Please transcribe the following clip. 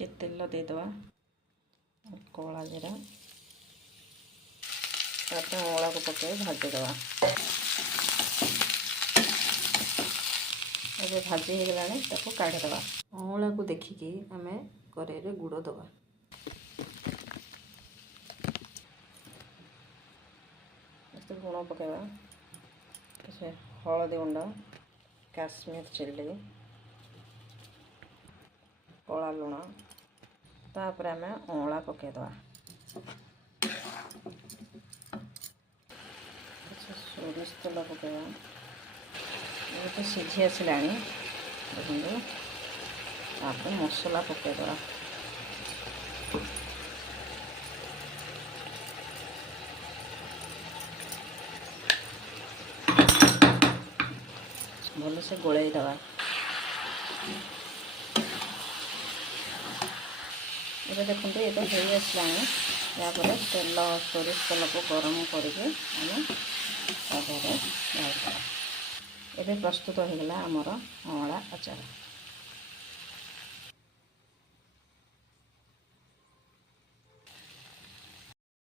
टिके तेल देदेवा कला जीरा अँला को पकड़ भाजीदेवा ये भाजी हो गला काढ़ीदेवा अँला को देखिकी आम कड़े गुड़ दबा लुण पकेवा हलदी गुंड काश्मीर चिल्ली कला लुण तापर आम अँला पकेदवा सोरिष तेल पकेवा ये सीझी आसला देखो आप मसला पकेदवा भल से गोलई दवा ये देखते ये तो हो आसला या तेल सोरिष तेल को गरम करके ये प्रस्तुत हो गला आमर अँला अचार।